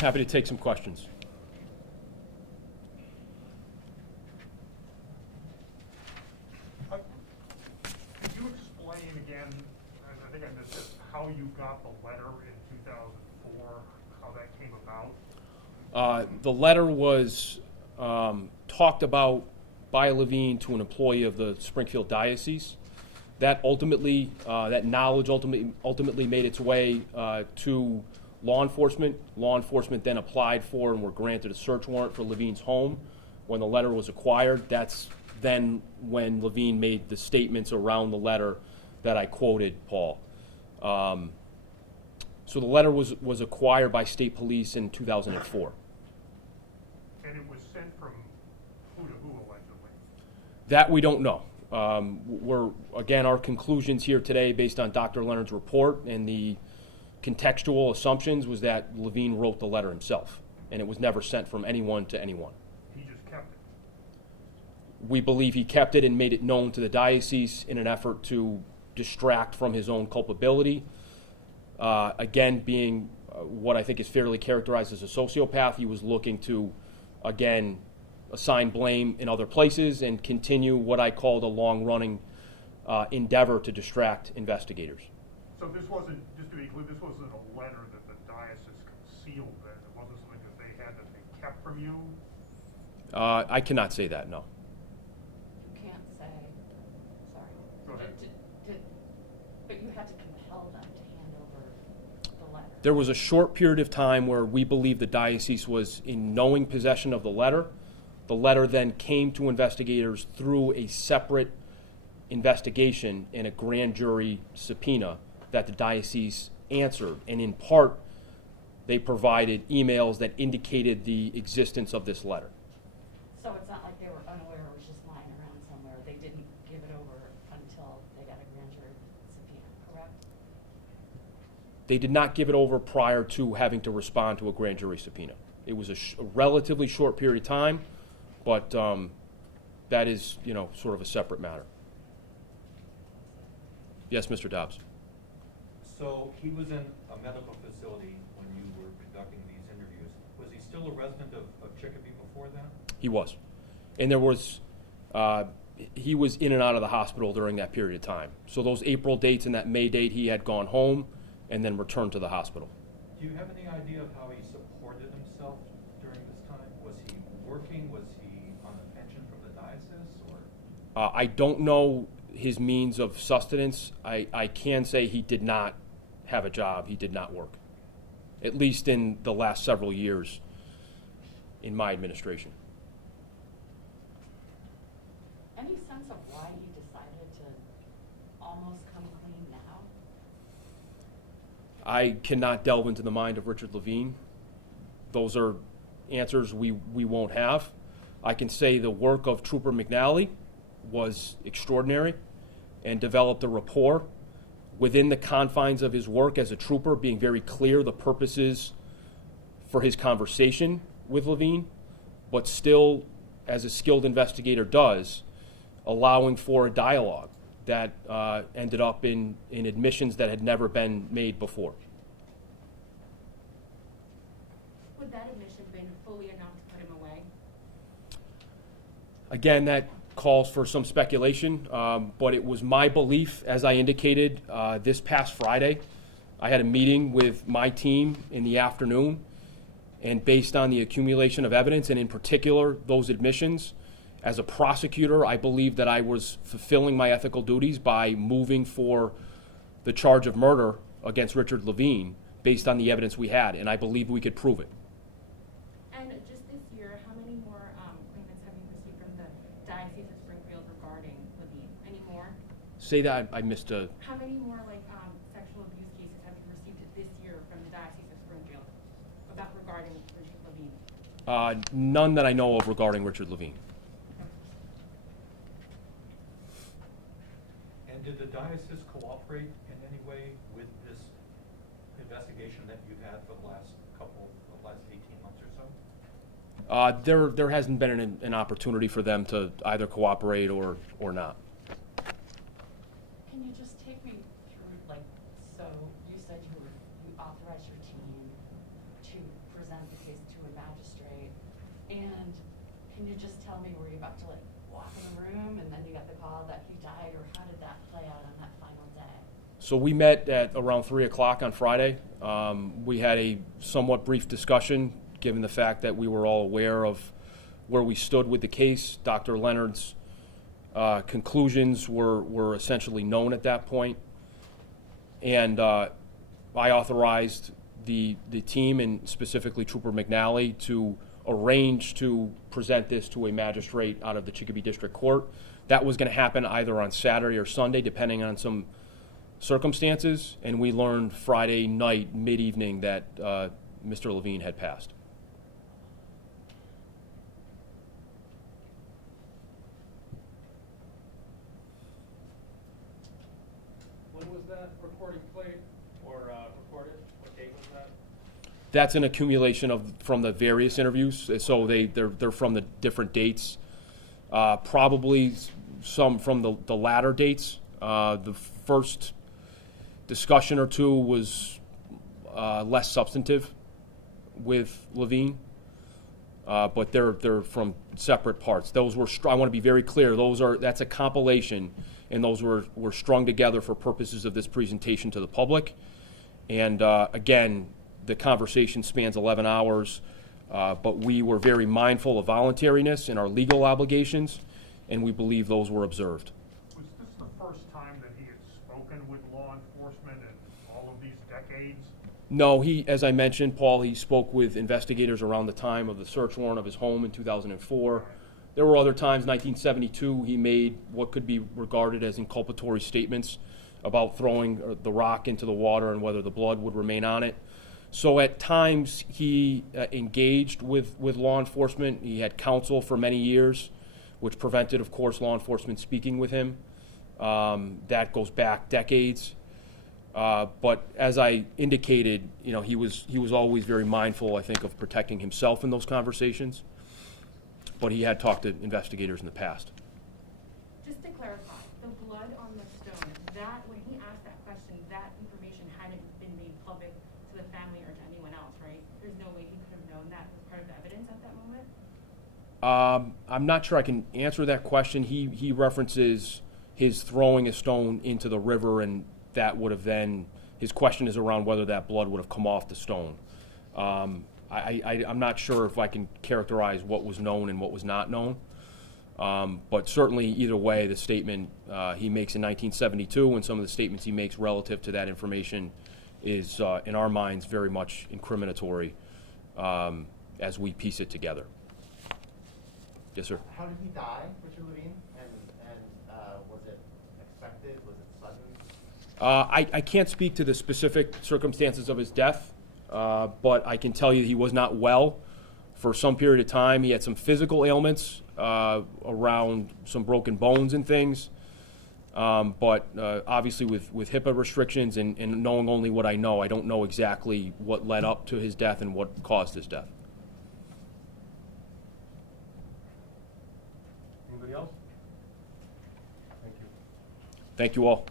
Happy to take some questions. Could you explain again, I think I missed it, how you got the letter in 2004, how that came about? The letter was talked about by Lavigne to an employee of the Springfield Diocese. That ultimately, that knowledge ultimately made its way to law enforcement. Law enforcement then applied for and were granted a search warrant for Lavigne's home. When the letter was acquired, that's then when Lavigne made the statements around the letter that I quoted, Paul. So the letter was acquired by state police in 2004. And it was sent from who to who, allegedly? That we don't know. Again, our conclusions here today, based on Dr. Leonard's report and the contextual assumptions, was that Lavigne wrote the letter himself, and it was never sent from anyone to anyone. He just kept it. We believe he kept it and made it known to the diocese in an effort to distract from his own culpability. Again, being what I think is fairly characterized as a sociopath, he was looking to, again, assign blame in other places and continue what I called a long-running endeavor to distract investigators. So this wasn't, just to be clear, this wasn't a letter that the diocese concealed then? It wasn't something that they had that they kept from you? I cannot say that, no. You can't say, sorry. Go ahead. But you had to compel them to hand over the letter. There was a short period of time where we believe the diocese was in knowing possession of the letter. The letter then came to investigators through a separate investigation in a grand jury subpoena that the diocese answered. And in part, they provided emails that indicated the existence of this letter. So it's not like they were unaware it was just lying around somewhere. They didn't give it over until they got a grand jury subpoena, correct? They did not give it over prior to having to respond to a grand jury subpoena. It was a relatively short period of time, but that is, sort of a separate matter. Yes, Mr. Dobbs. So he was in a medical facility when you were conducting these interviews. Was he still a resident of Chicopee before that? He was. And there was, he was in and out of the hospital during that period of time. So those April dates and that May date, he had gone home and then returned to the hospital. Do you have any idea of how he supported himself during this time? Was he working? Was he on a pension from the diocese? Or? I don't know his means of sustenance. I can say he did not have a job. He did not work, at least in the last several years in my administration. Any sense of why he decided to almost come clean now? I cannot delve into the mind of Richard Lavigne. Those are answers we won't have. I can say the work of Trooper McNally was extraordinary and developed a rapport within the confines of his work as a trooper, being very clear the purposes for his conversation with Lavigne, but still, as a skilled investigator does, allowing for a dialogue that ended up in admissions that had never been made before. Would that admission been fully enough to put him away? Again, that calls for some speculation, but it was my belief, as I indicated this past Friday, I had a meeting with my team in the afternoon, and based on the accumulation of evidence, and in particular those admissions, as a prosecutor, I believe that I was fulfilling my ethical duties by moving for the charge of murder against Richard Lavigne based on the evidence we had, and I believe we could prove it. And just this year, how many more claimants have you received from the Diocese of Springfield regarding Lavigne? Any more? Say that, I missed a... How many more sexual abuse cases have you received this year from the Diocese of Springfield regarding Richard Lavigne? None that I know of regarding Richard Lavigne. And did the diocese cooperate in any way with this investigation that you've had for the last 18 months or so? There hasn't been an opportunity for them to either cooperate or not. Can you just take me through, so you said you authorized your team to present And can you just tell me, were you about to like walk in the room and then you got the call that he died, or how did that play out on that final day? So we met at around 3 o'clock on Friday. We had a somewhat brief discussion, given the fact that we were all aware of where we stood with the case. Dr. Leonard's conclusions were essentially known at that point. And I authorized the team, and specifically Trooper McNally, to arrange to present this to a magistrate out of the Chicopee District Court. That was going to happen either on Saturday or Sunday, depending on some circumstances, and we learned Friday night, mid-evening, that Mr. Lavigne had passed. When was that recording played or recorded? What date was that? That's an accumulation from the various interviews, so they're from the different dates. Probably some from the latter dates. The first discussion or two was less substantive with Lavigne, but they're from separate parts. Those were I want to be very clear. That's a compilation, and those were strung together for purposes of this presentation to the public. And again, the conversation spans 11 hours, but we were very mindful of voluntariness and our legal obligations, and we believe those were observed. Was this the first time that he had spoken with law enforcement in all of these decades? No, as I mentioned, Paul, he spoke with investigators around the time of the search warrant of his home in 2004. There were other times, 1972, he made what could be regarded as inculpatory statements about throwing the rock into the water and whether the blood would remain on it. So at times he engaged with law enforcement. He had counsel for many years, which prevented, of course, law enforcement speaking with him. That goes back decades. But as I indicated, he was always very mindful, I think, of protecting himself in those conversations. But he had talked to investigators in the past. Just to clarify, the blood on the stone, that, when he asked that question, that information hadn't been made public to the family or to anyone else, right? There's no way he could have known that was part of the evidence at that moment? I'm not sure I can answer that question. He references his throwing a stone into the river, and that would have then, his question is around whether that blood would have come off the stone. I'm not sure if I can characterize what was known and what was not known. But certainly, either way, the statement he makes in 1972 and some of the statements he makes relative to that information is, in our minds, very much incriminatory as we piece it together. Yes, sir. How did he die, Richard Lavigne? And was it expected? Was it sudden? I can't speak to the specific circumstances of his death, but I can tell you he was not well for some period of time. He had some physical ailments around some broken bones and things, but obviously with HIPAA restrictions and knowing only what I know, I don't know exactly what led up to his death and what caused his death. Anybody else? Thank you. Thank you all.